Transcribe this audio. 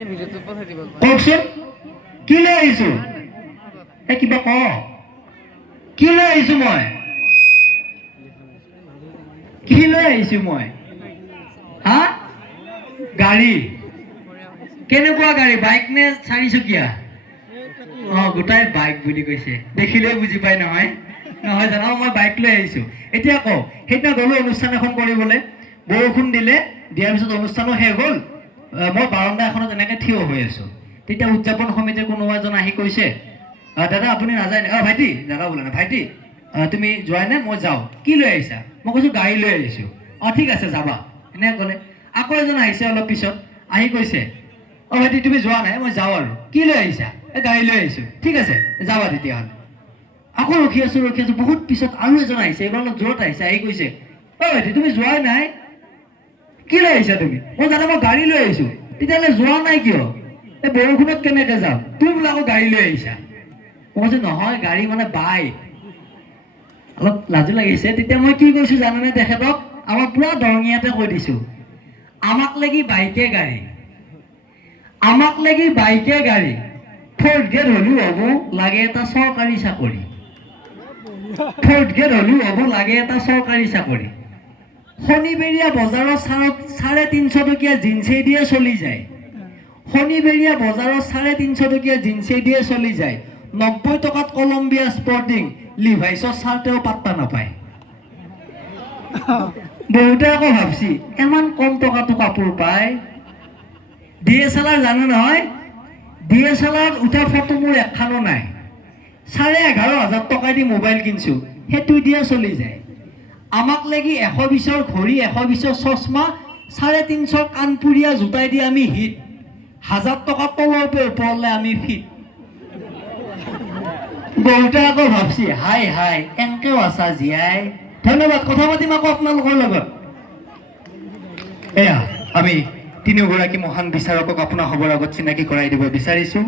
কওকচোন কি লৈ আহিছো কিবা ক কি লৈ আহিছো মই হা গাড়ী কেনেকুৱা গাড়ী বাইক নে চাৰিচকীয়া গোটাই বাইক বুলি কৈছে দেখিলেও বুজি পাই নহয় নহয় জানো মই বাইক লৈ আহিছো এতিয়া কওঁ সেইদিনা গ'লো অনুষ্ঠান এখন কৰিবলৈ বৰষুণ দিলে দিয়াৰ পিছত অনুষ্ঠানো শেষ হ'ল মই বাৰাণ্ডা এখনত এনেকৈ থিয় হৈ আছো তেতিয়া উদযাপন সমিতিৰ কোনোবা এজন আহি কৈছে দাদা আপুনি নাযায় নে ভাইটি দাদা বোলে না ভাইটি তুমি যোৱাই নে মই যাওঁ কি লৈ আহিছা মই কৈছোঁ গাড়ী লৈ আহিছোঁ ঠিক আছে যাবা এনেকৈ ক'লে আকৌ এজন আহিছে অলপ পিছত আহি কৈছে ভাইটি তুমি যোৱা নাই মই যাওঁ আৰু কি লৈ আহিছা গাড়ী লৈ আহিছোঁ ঠিক আছে যাবা তেতিয়াহ'লে আকৌ ৰখি আছোঁ বহুত পিছত আৰু এজন আহিছে এইবাৰ অলপ জোৰত আহিছে আহি কৈছে ভাইটি তুমি যোৱাই নাই কি লৈ আহিছা তুমি মই জানো মই গাড়ী লৈ আহিছোঁ তেতিয়াহ'লে যোৱা নাই কিয় এই বৰষুণত কেনেকৈ যাম তুমি বোলে আকৌ গাড়ী লৈ আহিছা মই কৈছোঁ নহয় গাড়ী মানে বাইক অলপ লাজু লাগিছে তেতিয়া মই কি কৈছোঁ জানানে তেখেতক আমাক পুৰা দৰঙীয়াতে কৈ দিছোঁ আমাক লাগি বাইকে গাড়ী ফ'ৰ্থ গ্ৰেড হ'লেও হ'ব লাগে এটা চৰকাৰী চাকৰি শনিবেৰীয়া বজাৰত 350 টকীয়া জিন্সেই দিয়ে চলি যায় 90 টকাত কলম্বিয়া স্পৰ্টিং লিভাইছৰ চাৰ্টেও পাত্তা নাপায় বহুতে আকৌ ভাবছি ইমান কম টকাতো কাপোৰ পায় DSLR জানো নহয় DSLR উঠা ফটো মোৰ এখনো নাই 11,500 টকা দি মোবাইল কিনছো সেইটো দিয়ে চলি যায় আমাক লাগি 120ৰ ঘড়ী 120ৰ চশমা 350ৰ কাণপুৰীয়া জোতাই দি আমি হিট 1000 টকা তলৰ ওপৰলৈ আমি ফিট বহুতে আকৌ ভাবছি হাই এনেকেও আছা জীয়াই ধন্যবাদ কথা পাতিম আকৌ আপোনালোকৰ লগত এয়া আমি তিনিগৰাকী মহান বিচাৰকক আপোনাৰ খবৰ আগত চিনাকি কৰাই দিব বিচাৰিছোঁ